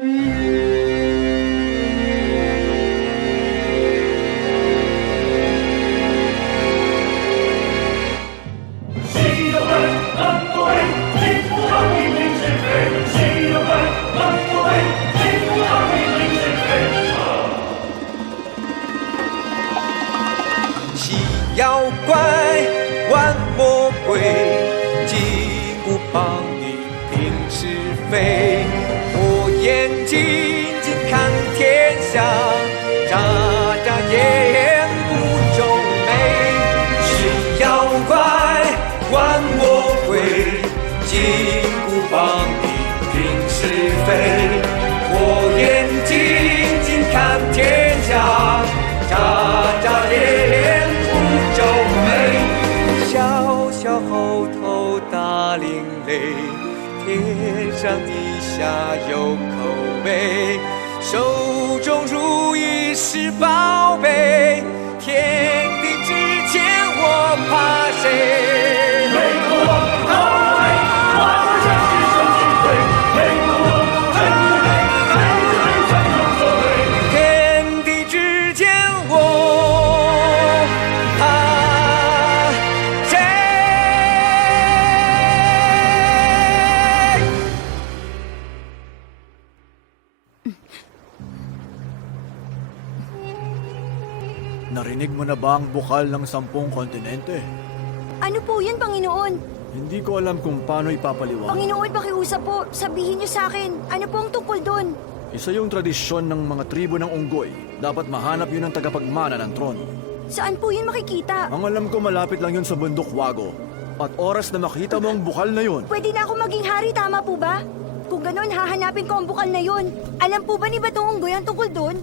妖怪玩魔鬼，金箍棒你平是非。我眼睛睛看天下，眨眨眼不皱眉。是妖怪玩魔鬼，金箍棒你平是非。我眼睛睛看天下，眨眨眼皱眉，小小猴头大领雷，天上地下有口碑，手中如意是宝贝，天地之间我怕谁？天地之间我怕谁？Narinig mo na ba ang bukal ng 10 kontinente? Ano po yun, Panginoon? Hindi ko alam kung paano ipapaliwanag. Panginoon, pakiusap po. Sabihin niyo sa akin, ano po ang tungkol doon? Isa yung tradisyon ng mga tribo ng Unggoy. Dapat mahanap yun ng tagapagmana ng trono. Saan po yun makikita? Ang alam ko malapit lang yun sa bundok Wago. At oras na makita mo ang bukal na yun, Pwede na ako maging hari, tama po ba? Kung ganun, hahanapin ko ang bukal na yun. Alam po ba ni Batong Unggoy ang tungkol doon?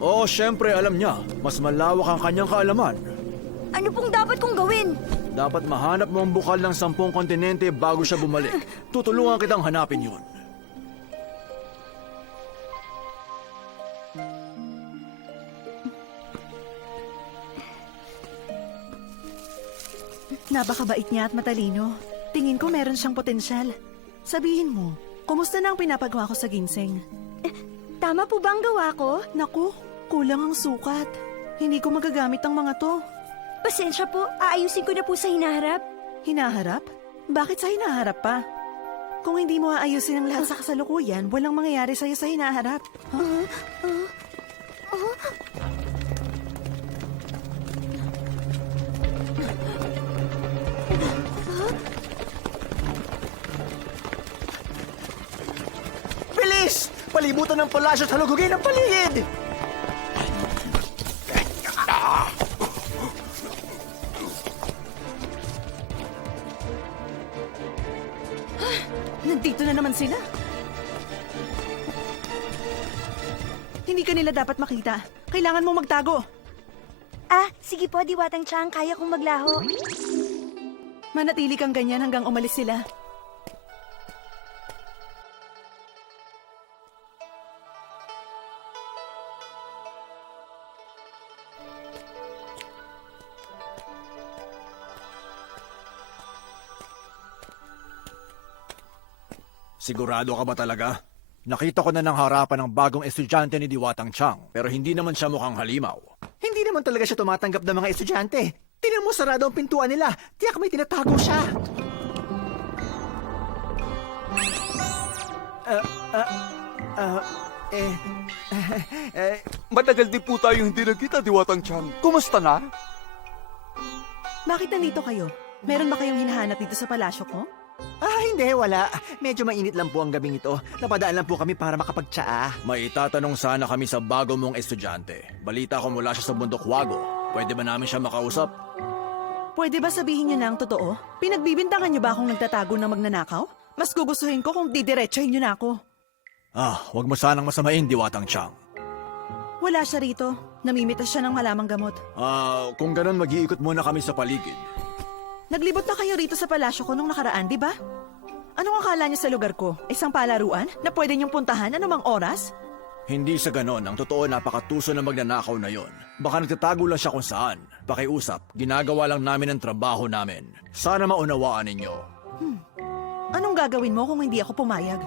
oo, syempre alam niya. Mas malawak ang kanyang kaalaman. Ano pong dapat kong gawin? Dapat mahanap mo ang bukal ng 10 kontinente bago siya bumalik. Tutulungan kitang hanapin yun. Napakabait niya at matalino. Tingin ko meron siyang potensyal. Sabihin mo, kumusta na ang pinapagawa ko sa ginseng? Tama po ba ang gawa ko? Naku, kulang ang sukat. Hindi ko magagamit ang mga to. Pasensya po, aayusin ko na po sa hinaharap. Hinaharap? Bakit sa hinaharap pa? Kung hindi mo aayusin ang lahat sa kasalukuyan, walang mangyayari sa'yo sa hinaharap. Bilis! Palibutan ng palasyo at halugugin ang paligid! Nandito na naman sila. Hindi ka nila dapat makita. Kailangan mo magtago. Sige po, Diwatang Chang, kaya kong maglaho. Manatili kang ganyan hanggang umalis sila. Sigurado ka ba talaga? Nakita ko na ng harapan ng bagong estudyante ni Diwatang Chang, pero hindi naman siya mukhang halimaw. Hindi naman talaga siya tumatanggap ng mga estudyante. Tingnan mo, sarado ang pintuan nila. Tiyak may tinatago siya. Matagal din po tayo hindi nagkita, Diwatang Chang. Kumusta na? Bakit nandito kayo? Meron ba kayong hinahanap dito sa palasyo ko? Hindi, wala. Medyo mainit lang po ang gabing ito. Napadaan lang po kami para makapagtsaa. May itatanong sana kami sa bago mong estudyante. Balita ko mula siya sa bundok Wago. Pwede ba namin siya makausap? Pwede ba sabihin niyo na ang totoo? Pinagbibintangan niyo ba akong nagtatago ng magnanakaw? Mas gugustuhin ko kung didiretsahin niyo na ako. Huwag mo sanang masamain, Diwatang Chang. Wala siya rito. Namimitas siya ng malamang gamot. Kung ganun, mag-iikot muna kami sa paligid. Naglibot na kayo rito sa palasyo ko nung nakaraan, di ba? Anong akala niyo sa lugar ko? Isang palaruan na pwede niyong puntahan anumang oras? Hindi sa ganon. Ang totoo, napakatuso ng magnanakaw na yon. Baka nagtatago lang siya kung saan. Pakiusap, ginagawa lang namin ang trabaho namin. Sana maunawaan ninyo. Anong gagawin mo kung hindi ako pumayag?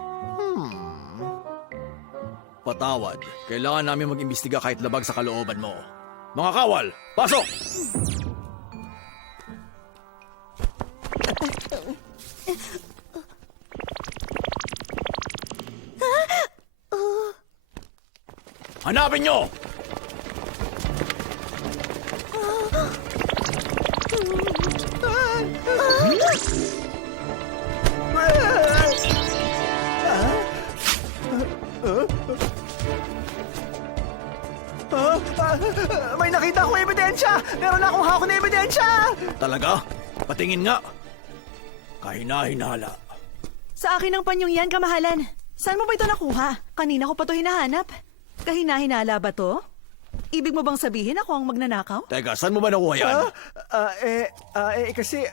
Patawad. Kailangan namin mag-imbestiga kahit labag sa kalooban mo. Mga kawal, pasok! Hanapin nyo! May nakita akong ebidensya! Meron akong hawak na ebidensya! Talaga? Patingin nga. Kahina-hinala. Sa akin ang panyong yan, kamahalan. Saan mo ba ito nakuha? Kanina ko pa to hinahanap. Kahina-hinala ba to? Ibig mo bang sabihin ako ang magnanakaw? Teka, saan mo ba nakuha yan? Kasi,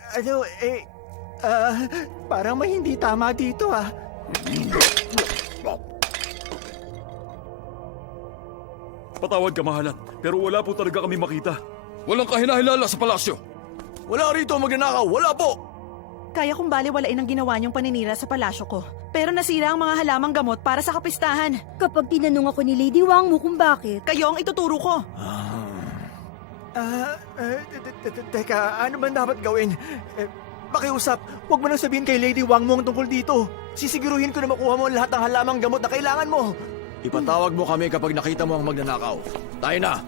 parang may hindi tama dito, Patawad kamahalan, pero wala po talaga kami makita. Walang kahinahinala sa palasyo. Wala rito magnanakaw, wala po! Kaya kong baliwalain ang ginawa niyong paninira sa palasyo ko. Pero nasira ang mga halamang gamot para sa kapistahan. Kapag tinanong ako ni Lady Wang mo kung bakit, Kayo ang ituturo ko. Teka, ano ba dapat gawin? Pakiusap, huwag mo nang sabihin kay Lady Wang Mong tungkol dito. Sisiguruhin ko na makuha mo lahat ng halamang gamot na kailangan mo. Ipatawag mo kami kapag nakita mo ang magnanakaw. Tayo na!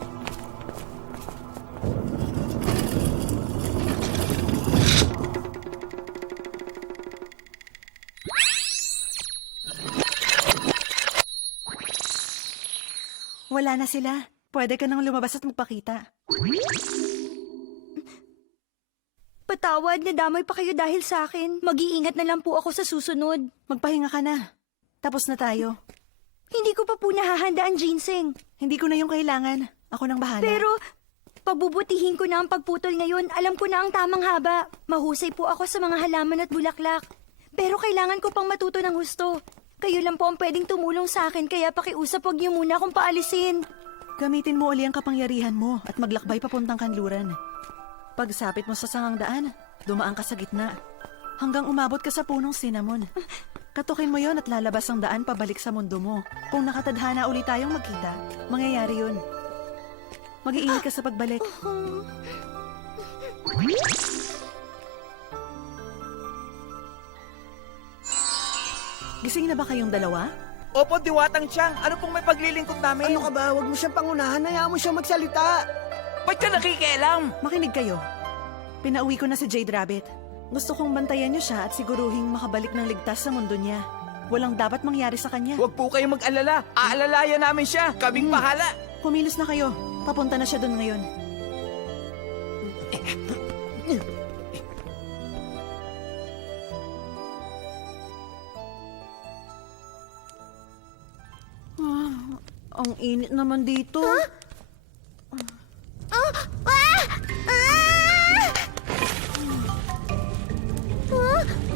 Wala na sila. Pwede ka nang lumabas at magpakita. patawad, nadamay pa kayo dahil sa akin. Mag-iingat na lang po ako sa susunod. Magpahinga ka na. Tapos na tayo. Hindi ko pa po nahahanda ang ginseng. Hindi ko na yung kailangan. Ako nang bahala. Pero, pagbubutihin ko na ang pagputol ngayon. Alam ko na ang tamang haba. Mahusay po ako sa mga halaman at bulaklak. Pero kailangan ko pang matuto ng husto. Kayo lang po ang pwedeng tumulong sa akin, kaya pakiusap huwag niyo muna akong paalisin. Gamitin mo uli ang kapangyarihan mo at maglakbay papuntang kanluran. Pagsapit mo sa sangang daan, dumaan ka sa gitna. Hanggang umabot ka sa punong cinnamon. Katukin mo yon at lalabas ang daan pabalik sa mundo mo. Kung nakatadhana uli tayong magkita, mangyayari yun. Mag-iingat ka sa pagbalik. Gising na ba kayong dalawa? Opo, Diwatang Chang. Ano pong may paglilingkod namin? Ano ka ba? Huwag mo siyang pangunahan. Hayaan mo siyang magsalita. Ba't ka nakikialam? Makinig kayo. Pinauwi ko na si Jade Rabbit. Gusto kong bantayan niyo siya at siguruhing makabalik ng ligtas sa mundo niya. Walang dapat mangyari sa kanya. Huwag po kayong mag-alala. Aalalayan namin siya. Kaming bahala. Kumilos na kayo. Papunta na siya doon ngayon. Ang init naman dito.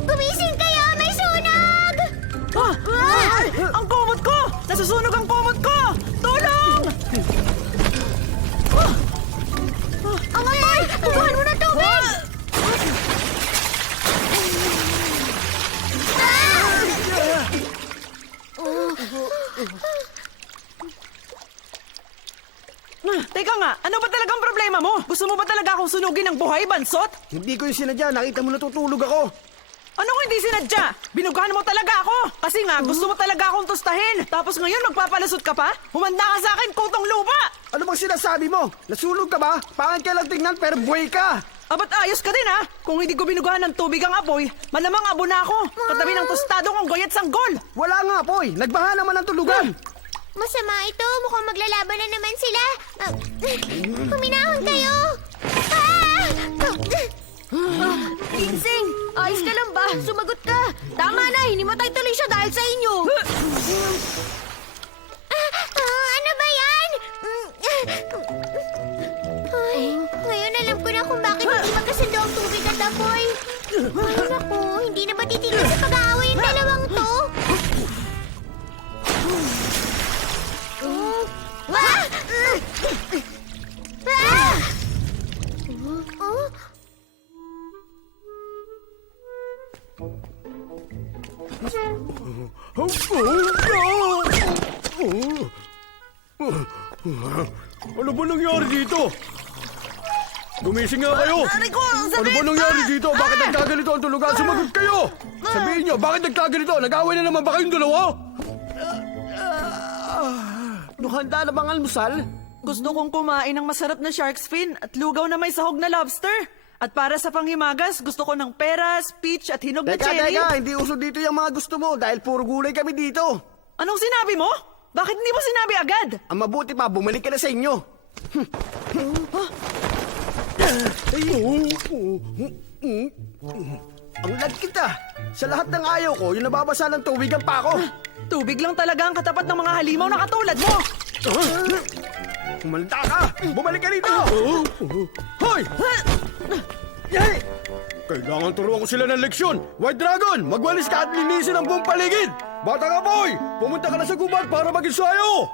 Gumising kayo! May sunog! Ang kumot ko! Nasusunog ang kumot ko! Tulong! Ang amoy! Bubuhan mo ng tubig! Teka nga, ano ba talagang problema mo? Gusto mo ba talaga akong sunugin ng buhay, bansot? Hindi ko yung sinadya. Nakita mo natutulog ako. Ano kung hindi sinadya? Binugahan mo talaga ako! Kasi nga, gusto mo talaga akong tustahin! Tapos ngayon, magpapalusot ka pa? Humanda ka sa akin, kutong lupa! Ano bang sinasabi mo? Nasunog ka ba? Pangit ka lang tingnan pero buhay ka. Abat ayos ka din ha! Kung hindi ko binugahan ng tubig ang apoy, malamang abo na ako! Katabi ng tostadong unggoy at sanggol! Wala nga, Poy. Nagbaha naman ang tulugan. Masama ito. Mukhang maglalaban na naman sila. Huminahon kayo! Ginseng! Ayos ka lang ba? Sumagot ka! Tama na! Hinimatay tuloy siya dahil sa inyo! Ano ba yan? Ay, ngayon alam ko na kung bakit hindi magkasundo ang tubig at apoy. Ay, naku, hindi na matitigil sa pag-aaway yung dalawang to. Ah! Ah! Oh? Ano ba nangyari dito? Gumising nga kayo! Rico, ang Ano ba nangyari dito? Bakit nagkaganito ang tulugan? Sumagot kayo! Sabihin nyo, bakit nagkaganito? Nag-away na naman ba kayong dalawa? Handa na bang almusal? Gusto kong kumain ng masarap na shark's fin at lugaw na may sahog na lobster. At para sa panghimagas, gusto ko ng peras, peach at hinog na cherry. Hindi uso dito yung mga gusto mo dahil puro gulay kami dito. Anong sinabi mo? Bakit hindi mo sinabi agad? Ang mabuti pa, bumalik ka na sa inyo. Ang lag kita. Sa lahat ng ayaw ko, yung nababasa ng tubigan pa ako. Tubig lang talaga ang katapat ng mga halimaw na katulad mo. Kumalda ka! Bumalik ka rito! Hoy! Yay! Kailangan turuan ko sila ng leksyon. White Dragon, magwalis ka at linisin ang buong paligid. Bata ka, boy! Pumunta ka na sa gubat para mag-ensayo.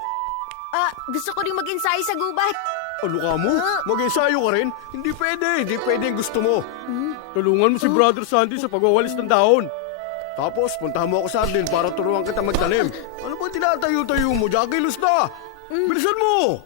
Gusto ko rin mag-ensayo sa gubat. Ano ka mo? Mag-ensayo ka rin? Hindi pwede yung gusto mo. Tulungan mo si Brother Sandy sa pagwawalis ng dahon. Tapos, puntahan mo ako sa Arden para turuan kita magtanim. Ano ba tinatayo-tayo mo? Jakilos na! Bilisan mo!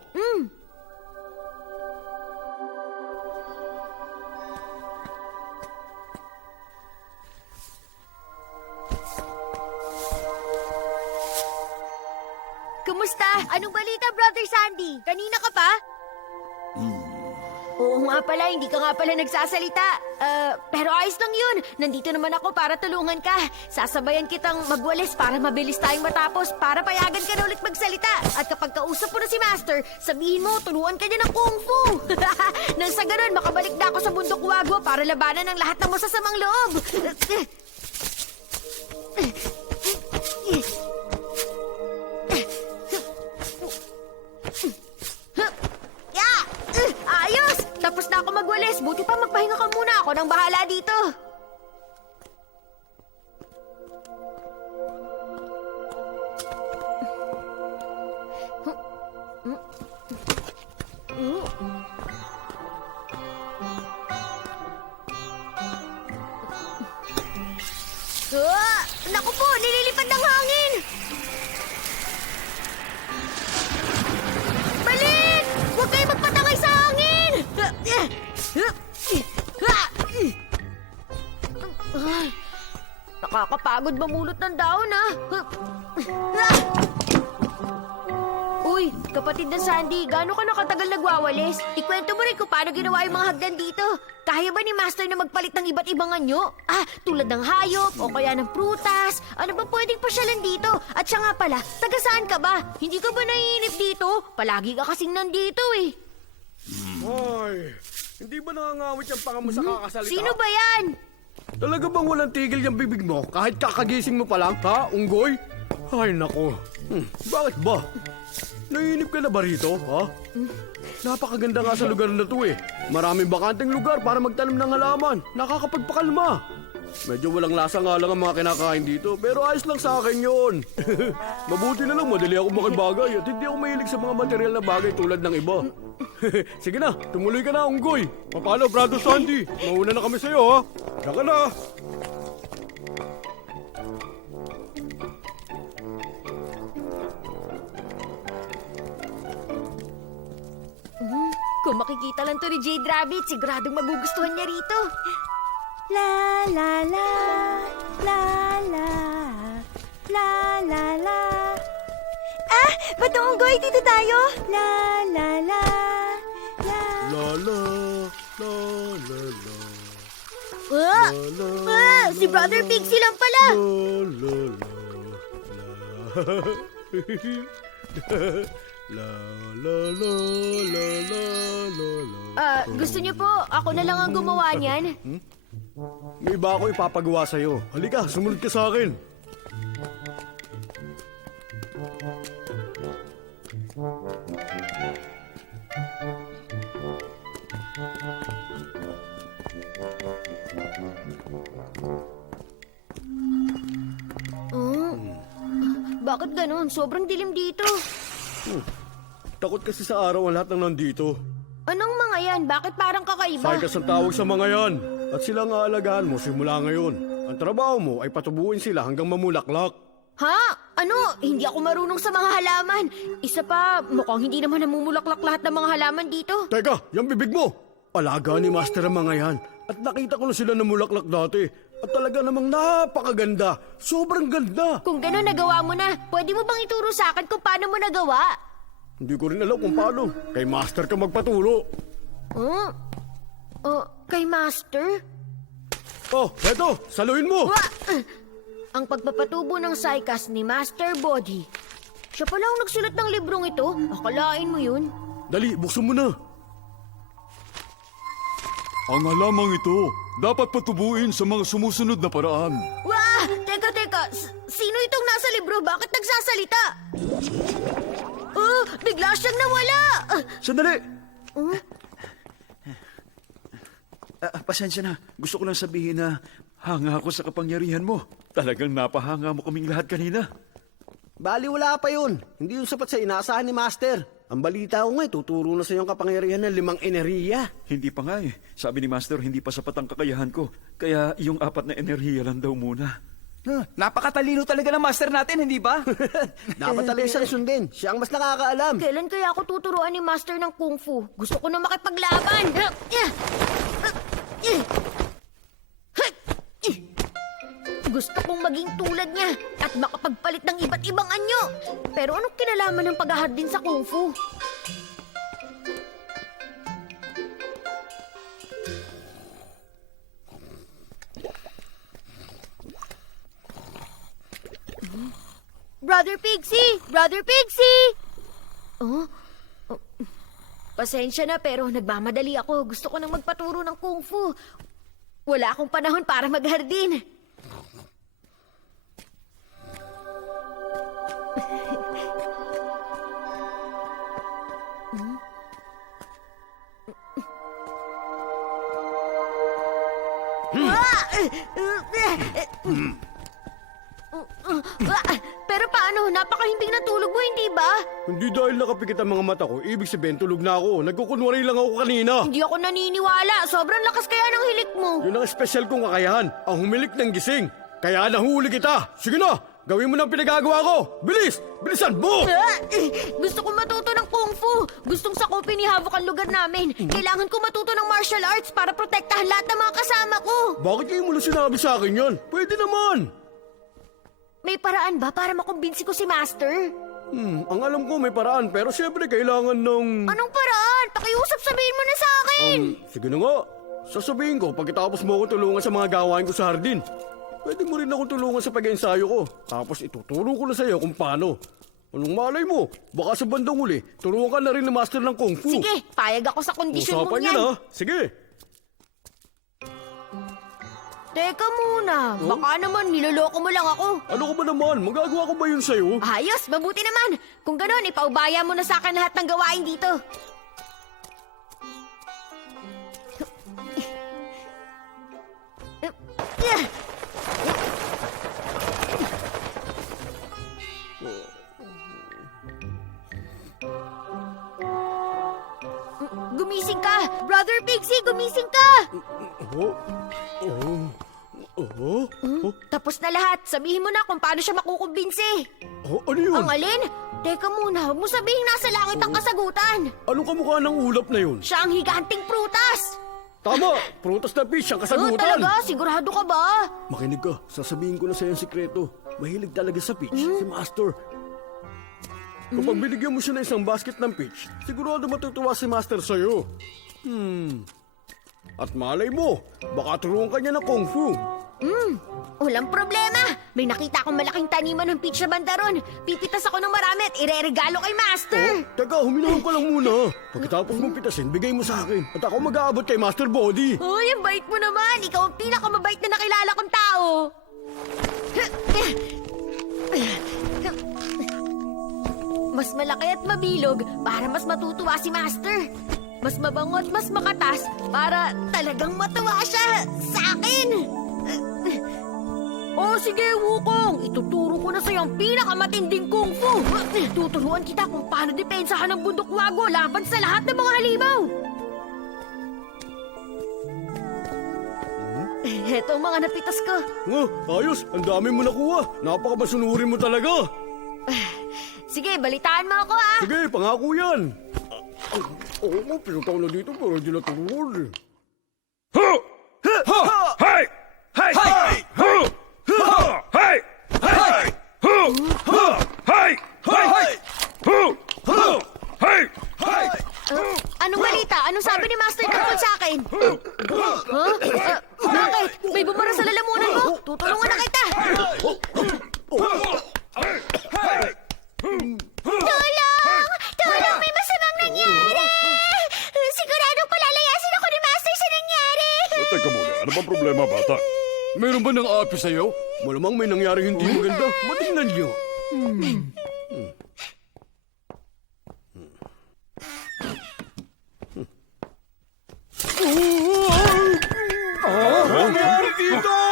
Kumusta? Anong balita, Brother Sandy? Kanina ka pa? Oo nga pala, hindi ka nga pala nagsasalita. Pero ayos lang yun. Nandito naman ako para tulungan ka. Sasabayan kitang magwalis para mabilis tayong matapos para payagan ka na ulit magsalita. At kapag kausap mo na si Master, sabihin mo, turuan ka niya ng Kung Fu. Nang sa ganun, makabalik na ako sa bundok Wago para labanan ang lahat ng masasamang loob. Ayos! Tapos na ako magwalis. Buti pa magpahinga ka muna. Ako nang bahala dito. Naku po! Nililipad ng hangin! Balik! Huwag kayo magpatangay sa hangin! Ay, nakakapagod mamulot ng daon, ah. Uy, kapatid ng Sandy, gaano ka nakatagal nagwawalis? Ikwento mo rin kung paano ginawa yung mga hagdan dito. Kaya ba ni Master na magpalit ng iba't ibang anyo? Tulad ng hayop o kaya ng prutas. Ano ba pwedeng pasyalan dito? At siya nga pala, taga saan ka ba? Hindi ka ba naiinip dito? Palagi ka kasing nandito eh. Ay, hindi ba nangangawit yung panga mo sa kakasalita? Sino ba yan? Talaga bang walang tigil yung bibig mo kahit kakagising mo pa lang, ha, unggoy? Ay, nako. Bakit ba? Naiinip ka na ba rito, ha? Napakaganda nga sa lugar na to eh. Maraming bakanteng lugar para magtanim ng halaman. Nakakapagpakalma. Medyo walang lasa nga lang ang mga kinakain dito, pero ayos lang sa akin yun. Mabuti na lang, madali ako makibagay at hindi ako mahilig sa mga material na bagay tulad ng iba. Sige na, tumuloy ka na, unggoy. Paano, Brother Sandy? Mauna na kami sa'yo, ha? Diyan ka na. Kung makikita lang to ni Jade Rabbit, siguradong magugustuhan niya rito. La la la, la la, la la la. Batong unggoy, dito tayo. La la la, la. La la, la la la. Si Brother Pixie lang pala. La la la la la la la. Gusto niyo po, ako na lang ang gumawa niyan. May iba ako ipapagawa sa'yo. Halika, sumunod ka sa akin. Bakit ganun? Sobrang dilim dito. Takot kasi sa araw ang lahat ng nandito. Anong mga yan? Bakit parang kakaiba? Psychas ang tawag sa mga yan. At sila ang aalagaan mo simula ngayon. Ang trabaho mo ay patubuin sila hanggang mamulaklak. Ha? Hindi ako marunong sa mga halaman. Isa pa, mukhang hindi naman namumulaklak lahat ng mga halaman dito. Teka, yung bibig mo! Alaga ni Master ang mga yan. At nakita ko na sila namulaklak dati. At talaga namang napakaganda. Sobrang ganda. Kung gano'n nagawa mo na, pwede mo bang ituro sa akin kung paano mo nagawa? Hindi ko rin alam kung paano. Kay Master ka magpaturo. Huh? Kay Master? Oh, eto, saluhin mo. Wa! Ang pagpapatubo ng Psychas ni Master Body. Siya pala ang nagsulat ng librong ito. Akalain mo yun. Dali, buksan mo na. Ang halamang ito, dapat patubuin sa mga sumusunod na paraan. Wah! Teka. Sino itong nasa libro? Bakit nagsasalita? Bigla siyang nawala! Sandali! Pasensya na. Gusto ko lang sabihin na hanga ako sa kapangyarihan mo. Talagang napahanga mo kaming lahat kanina. Bali, wala pa yun. Hindi yun sapat sa inaasahan ni Master. Ang balita ko nga, tuturo na sa iyong kapangyarihan ng 5 enerhiya. Hindi pa nga eh. Sabi ni Master, hindi pa sapat ang kakayahan ko. Kaya yung 4 na enerhiya lang daw muna. Napakatalino talaga ng master natin, hindi ba? Dapat talaga siyang sundin. Siya ang mas nakakaalam. Kailan kaya ako tuturuan ni Master ng Kung Fu? Gusto ko na makipaglaban! Gusto kong maging tulad niya at makapagpalit ng iba't ibang anyo. Pero anong kinalaman ng paghahad din sa Kung Fu? Brother Piggsy! Brother Piggsy! Pasensya na pero nagmamadali ako. Gusto ko nang magpaturo ng Kung Fu. Wala akong panahon para maghardin. Pero paano? Napakahimbing na tulog mo, hindi ba? Hindi dahil nakapikit ang mga mata ko, ibig sabihin tulog na ako. Nagkukunwari lang ako kanina. Hindi ako naniniwala. Sobrang lakas kaya ng hilik mo. Yun ang espesyal kong kakayahan, ang humilik ng gising. Kaya nahuli kita. Sige na, gawin mo na ang pinagagawa ko. Bilis! Bilisan mo! Gusto ko matuto ng Kung Fu. Gustong sakupin ni Havok ang lugar namin. Kailangan ko matuto ng martial arts para protektahan lahat ng mga kasama ko. Bakit kayo mo lang sinabi sa akin yan? Pwede naman. May paraan ba para makumbinsi ko si Master? Ang alam ko may paraan, pero siyempre kailangan ng... Anong paraan? Pakiusap sabihin mo na sa akin. Sige na nga. Sasabihin ko, pagkatapos mo ako tulungan sa mga gawain ko sa hardin, pwede mo rin ako tulungan sa pag-ensayo ko. Tapos ituturo ko na sa'yo kung paano. Anong malay mo? Baka sa bandang huli, turuan ka na rin ng master ng Kung Fu. Sige, payag ako sa kondisyon mong Usapan yan. yan ha. Sige. Teka muna, baka naman niloloko mo lang ako. Ano ka ba naman? Magagawa ko ba yun sa'yo? Ayos, mabuti naman. Kung ganon, ipaubaya mo na sa akin lahat ng gawain dito. Gumising ka! Brother Piggsy, gumising ka! Tapos na lahat. Sabihin mo na kung paano siya makukumbinsi. Ano yun? Ang alin? Teka muna, huwag mo sabihin nasa langit ang kasagutan. Anong kamukha ng ulap na yun? Siya ang higanting prutas. Tama! Prutas na fish ang kasagutan! Talaga? Sigurado ka ba? Makinig ka, sasabihin ko na sa'yo ang sikreto. Mahilig talaga sa peach, si Master. Kapag binigyan mo siya ng isang basket ng peach, sigurado matutuwa si Master sa'yo. At malay mo, baka turuan ka niya ng Kung Fu. Walang problema. May nakita akong malaking taniman ng peach na banda ron. Pipitas ako ng marami at ireregalo kay Master. Teka, huminahon ka lang muna. Pagkatapos mong pitasin, bigay mo sa akin. At ako mag-aabot kay Master Body. Uy, ang bait mo naman. Ikaw ang pinakamabait na nakilala kong tao. Mas malaki at mabilog para mas matutuwa si Master. Mas mabango at mas makatas para talagang matuwa siya sa akin. Sige, Wukong. Ituturo ko na sa'yo ang pinakamatinding Kung Fu. Tuturuan kita kung paano depensahan ng bundok wago laban sa lahat ng mga halimaw. Heto ang mga napitas ko. Ayos, ang dami mo nakuha. Napakabasunurin mo talaga. Sige, balitaan mo ako ah. Sige, pangako yan. Oo nga, pinunta ko na dito pero hindi natulungan eh. Anong balita? Anong sabi ni Master tungkol sa akin? Bakit? May bumara sa lalamunan mo? Tutulungan na kita! Tulong! Tulong! May masamang nangyari! Siguradong palalayasin ako ni Master sa nangyari! Teka muna, ano bang problema, bata? Meron ba ng api sa'yo? Malamang may nangyari hindi maganda. Matingnan niyo.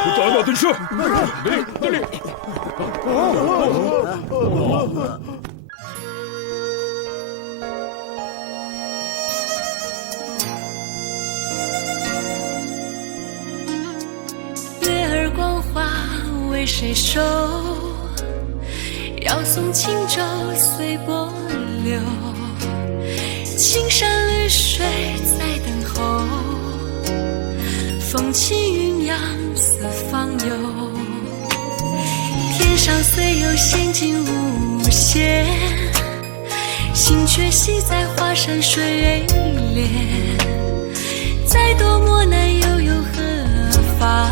Puntaan natin siya! Dali, dali.为谁收？要送轻舟随波流，青山绿水在等候，风起云扬四方游。天上虽有仙境无限，心却系在华山水帘。再多磨难又有何妨？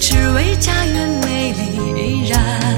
只为家园美丽依然。